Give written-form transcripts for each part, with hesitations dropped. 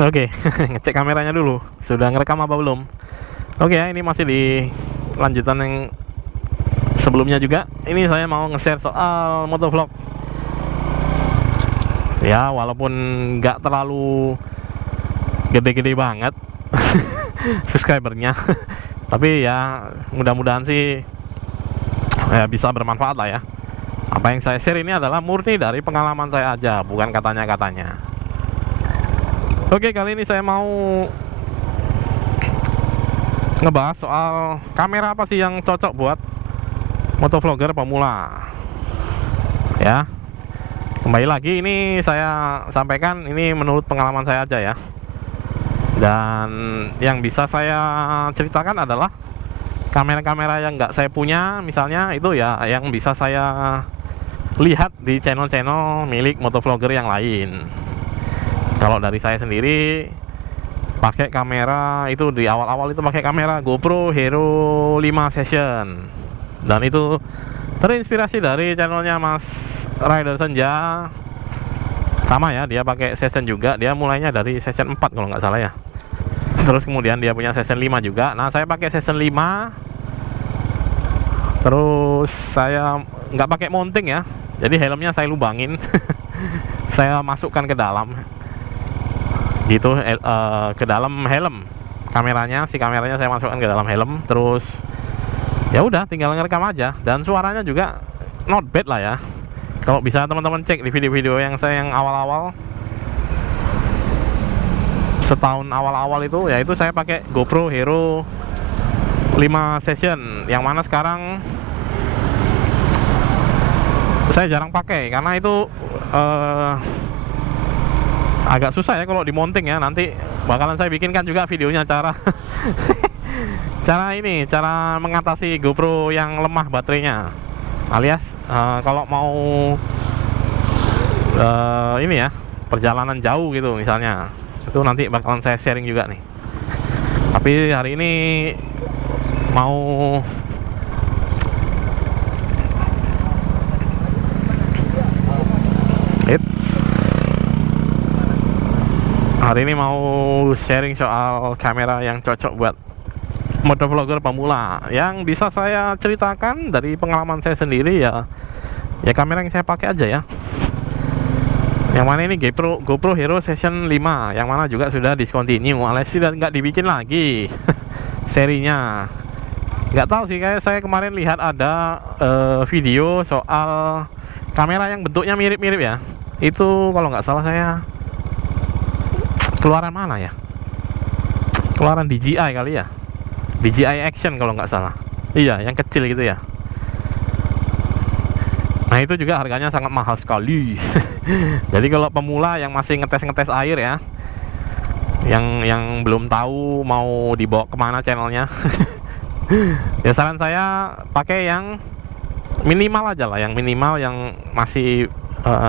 Oke, ngecek kameranya dulu. Sudah ngerekam apa belum? Oke ya, ini masih di lanjutan yang sebelumnya juga. Ini saya mau nge-share soal motovlog. Ya, walaupun nggak terlalu gede-gede banget subscribernya, tapi ya mudah-mudahan sih ya bisa bermanfaat lah ya. Apa yang saya share ini adalah murni dari pengalaman saya aja, bukan katanya-katanya. Oke, kali ini saya mau ngebahas soal kamera apa sih yang cocok buat motovlogger pemula. Ya, kembali lagi ini saya sampaikan ini menurut pengalaman saya aja ya. Dan yang bisa saya ceritakan adalah kamera-kamera yang nggak saya punya, misalnya itu ya yang bisa saya lihat di channel-channel milik motovlogger yang lain. Kalau dari saya sendiri pakai kamera itu di awal-awal itu pakai kamera GoPro Hero 5 Session, dan itu terinspirasi dari channelnya Mas Rider Senja. Sama ya, dia pakai Session juga, dia mulainya dari Session 4 kalau nggak salah ya. Terus kemudian dia punya Session 5 juga. Nah, saya pakai Session 5. Terus saya nggak pakai mounting ya, jadi helmnya saya lubangin. Saya masukkan ke dalam gitu, ke dalam helm kameranya. Si kameranya saya masukkan ke dalam helm, terus ya udah tinggal ngerekam aja, dan suaranya juga not bad lah ya. Kalau bisa teman-teman cek di video-video yang saya yang awal-awal, setahun awal-awal itu ya, itu saya pakai GoPro Hero 5 Session, yang mana sekarang saya jarang pakai karena itu agak susah ya kalau dimonting ya. Nanti bakalan saya bikinkan juga videonya cara cara mengatasi GoPro yang lemah baterainya, alias kalau mau ini ya, perjalanan jauh gitu misalnya, itu nanti bakalan saya sharing juga nih. Tapi hari ini mau sharing soal kamera yang cocok buat motovlogger pemula. Yang bisa saya ceritakan dari pengalaman saya sendiri ya kamera yang saya pakai aja ya. Yang mana ini GoPro Hero Session 5, yang mana juga sudah discontinue, alias sudah nggak dibikin lagi serinya. Nggak tahu sih, kayak saya kemarin lihat ada video soal kamera yang bentuknya mirip-mirip ya. Itu kalau nggak salah saya keluaran mana ya? Keluaran DJI kali ya, DJI Action kalau nggak salah. Iya, yang kecil gitu ya. Nah, itu juga harganya sangat mahal sekali. Jadi kalau pemula yang masih ngetes air ya, yang belum tahu mau dibawa kemana channelnya, ya saran saya pakai yang minimal aja lah, yang minimal, yang masih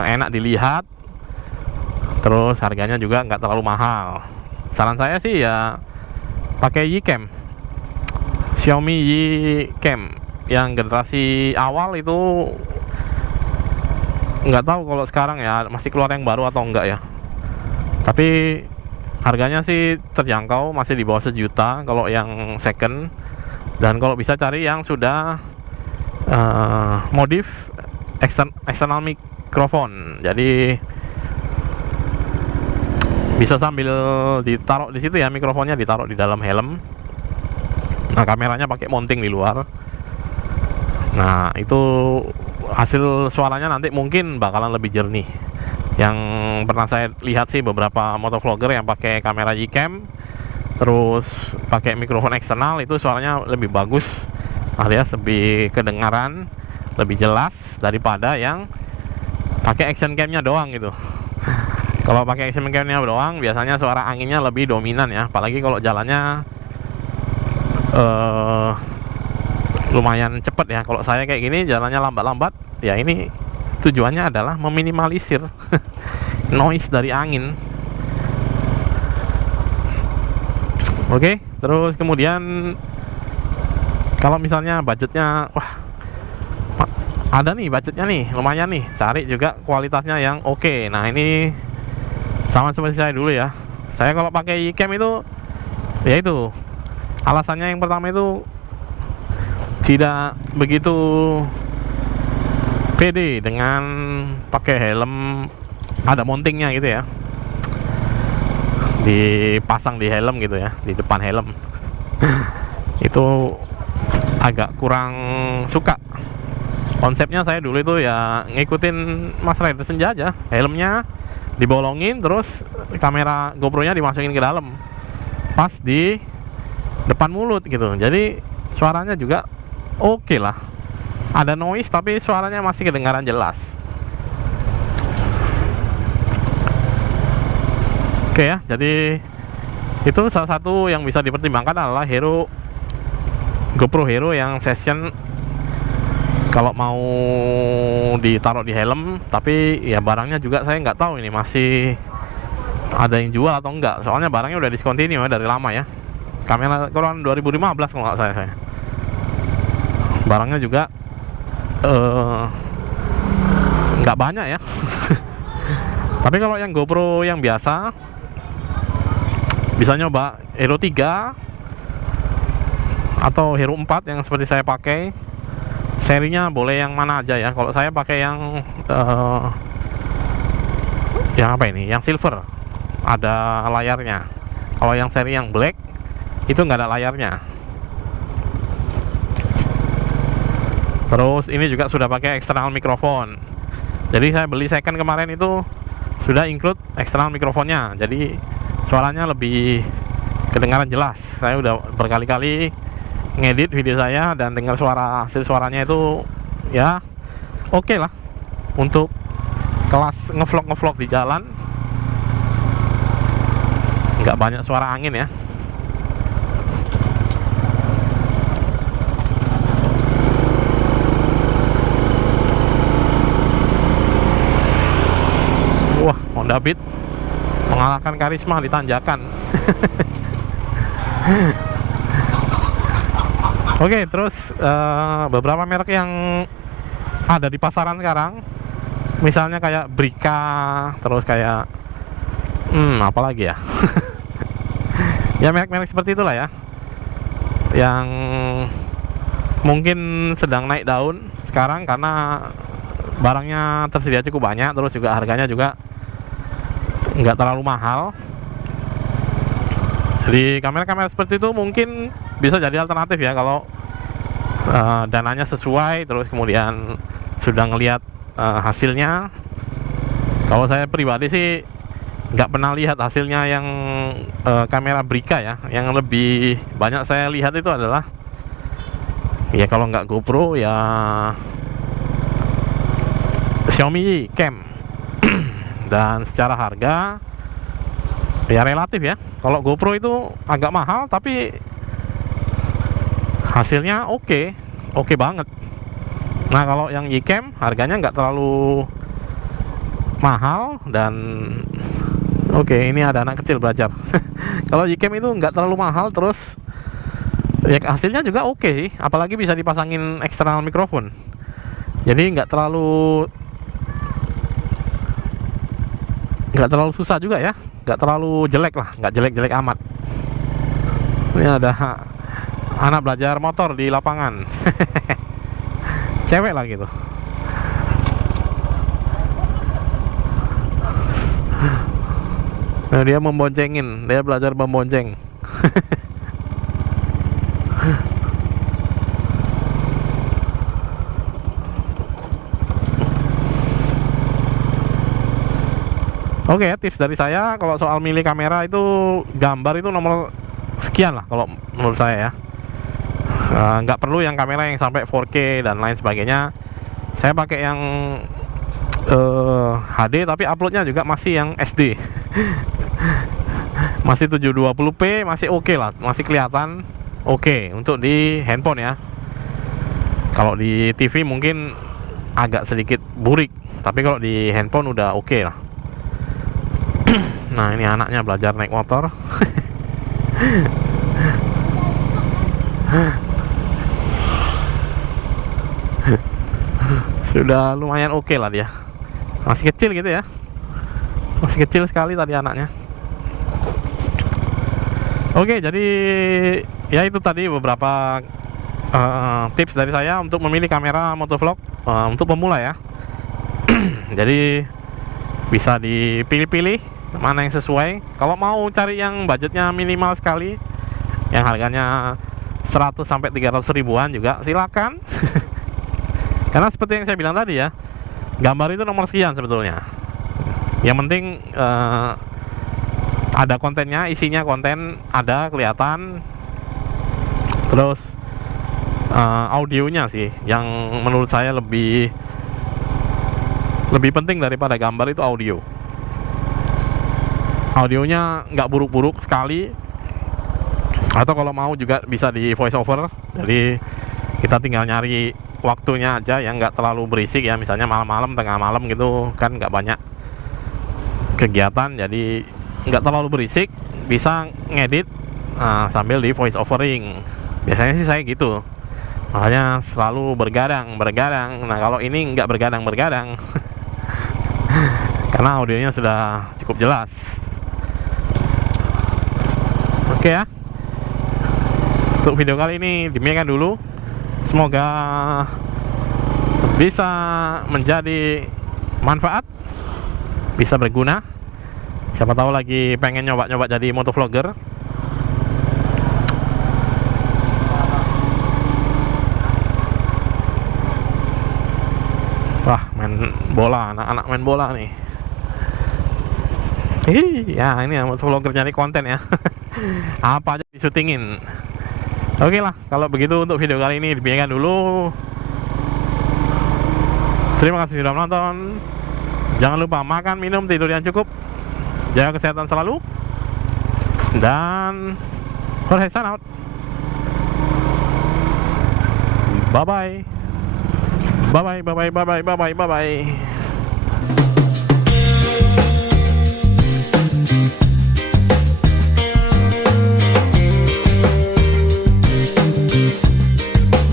enak dilihat, terus harganya juga nggak terlalu mahal. Saran saya sih ya pakai Yicam, Xiaomi Yicam yang generasi awal itu. Nggak tahu kalau sekarang ya masih keluar yang baru atau enggak ya, tapi harganya sih terjangkau, masih di bawah 1 juta kalau yang second. Dan kalau bisa cari yang sudah modif eksternal mikrofon, jadi bisa sambil ditaruh di situ ya, mikrofonnya ditaruh di dalam helm. Nah, kameranya pakai mounting di luar. Nah, itu hasil suaranya nanti mungkin bakalan lebih jernih. Yang pernah saya lihat sih beberapa motovlogger yang pakai kamera Yicam terus pakai mikrofon eksternal, itu suaranya lebih bagus, alias lebih kedengaran, lebih jelas daripada yang pakai action camnya doang gitu. Kalau pakai action camnya doang biasanya suara anginnya lebih dominan ya, apalagi kalau jalannya lumayan cepet ya. Kalau saya kayak gini jalannya lambat-lambat ya, ini tujuannya adalah meminimalisir noise dari angin. Oke, terus kemudian kalau misalnya budgetnya, wah ada nih budgetnya nih, lumayan nih, cari juga kualitasnya yang oke. Nah, ini sama seperti saya dulu ya, Saya kalau pakai Yicam itu, ya itu alasannya. Yang pertama itu tidak begitu pede dengan pakai helm ada mountingnya gitu ya, dipasang di helm gitu ya, di depan helm. Itu agak kurang suka. Konsepnya saya dulu itu ya ngikutin Mas Rider Senja aja, helmnya dibolongin, terus kamera GoPro-nya dimasukin ke dalam, pas di depan mulut gitu. Jadi suaranya juga oke lah, ada noise tapi suaranya masih kedengaran jelas. Oke ya, jadi itu salah satu yang bisa dipertimbangkan adalah GoPro Hero yang Session. Kalau mau ditaruh di helm, tapi ya barangnya juga saya nggak tahu ini masih ada yang jual atau enggak. Soalnya barangnya udah discontinue ya, dari lama ya. Kamera keluaran 2015 kalau nggak saya. Barangnya juga nggak banyak ya. Tapi kalau yang GoPro yang biasa, bisa nyoba Hero 3 atau Hero 4 yang seperti saya pakai. Serinya boleh yang mana aja ya. Kalau saya pakai yang apa ini? Yang silver, ada layarnya. Kalau yang seri yang black itu nggak ada layarnya. Terus ini juga sudah pakai eksternal mikrofon. Jadi saya beli second kemarin itu sudah include eksternal mikrofonnya. Jadi suaranya lebih kedengaran jelas. Saya udah berkali-kali ngedit video saya dan dengar hasil suaranya itu ya oke lah untuk kelas ngevlog di jalan. Nggak banyak suara angin ya. Wah, Honda Beat mengalahkan karisma di tanjakan. Oke, terus beberapa merek yang ada di pasaran sekarang, misalnya kayak Brika, terus kayak apa lagi ya? Ya merek-merek seperti itulah ya, yang mungkin sedang naik daun sekarang karena barangnya tersedia cukup banyak, terus juga harganya juga nggak terlalu mahal. Jadi kamera-kamera seperti itu mungkin bisa jadi alternatif ya kalau dananya sesuai, terus kemudian sudah ngelihat hasilnya. Kalau saya pribadi sih nggak pernah lihat hasilnya yang kamera Brika ya. Yang lebih banyak saya lihat itu adalah ya kalau nggak GoPro ya Xiaomi Cam. Dan secara harga ya relatif ya. Kalau GoPro itu agak mahal tapi hasilnya oke banget. Nah kalau yang Yicam harganya nggak terlalu mahal dan oke, ini ada anak kecil belajar. Kalau Yicam itu nggak terlalu mahal, terus ya hasilnya juga oke sih, apalagi bisa dipasangin eksternal mikrofon. Jadi nggak terlalu susah juga ya, nggak terlalu jelek lah, nggak jelek-jelek amat. Ini ada anak belajar motor di lapangan. Cewek lah gitu. Nah, dia memboncengin, dia belajar membonceng. Oke, tips dari saya kalau soal milih kamera itu, gambar itu nomor sekian lah kalau menurut saya ya. Nggak perlu yang kamera yang sampai 4K dan lain sebagainya. Saya pakai yang HD tapi uploadnya juga masih yang SD. Masih 720p, masih oke lah, masih kelihatan oke untuk di handphone ya. Kalau di TV mungkin agak sedikit burik, tapi kalau di handphone udah oke lah. Nah ini anaknya belajar naik motor. Sudah lumayan oke lah dia. Masih kecil gitu ya, masih kecil sekali tadi anaknya. Oke, jadi ya itu tadi beberapa tips dari saya untuk memilih kamera motovlog untuk pemula ya. Jadi bisa dipilih-pilih mana yang sesuai. Kalau mau cari yang budgetnya minimal sekali, yang harganya 100 sampai 300 ribuan juga silakan. Karena seperti yang saya bilang tadi ya, gambar itu nomor sekian sebetulnya. Yang penting ada kontennya, isinya konten ada kelihatan. Terus audionya sih yang menurut saya lebih penting daripada gambar, itu audio. Audionya nggak buruk-buruk sekali, atau kalau mau juga bisa di voice over. Jadi kita tinggal nyari waktunya aja yang nggak terlalu berisik ya, misalnya malam-malam, tengah malam gitu kan, nggak banyak kegiatan, jadi nggak terlalu berisik, bisa ngedit sambil di voice overing. Biasanya sih saya gitu, makanya selalu bergadang. Nah kalau ini nggak bergadang karena audionya sudah cukup jelas. Oke ya, untuk video kali ini demikian dulu. Semoga bisa menjadi manfaat, bisa berguna. Siapa tahu lagi pengen nyoba-nyoba jadi motovlogger. Wah, main bola, anak-anak main bola nih. Ya ini ya motovlogger nyari konten ya. Apa aja disutingin. Oke lah, kalau begitu untuk video kali ini demikian dulu. Terima kasih sudah menonton. Jangan lupa makan, minum, tidur yang cukup, jaga kesehatan selalu, dan Horizon out. Bye bye. Bye bye, bye bye, bye bye, bye bye, bye bye.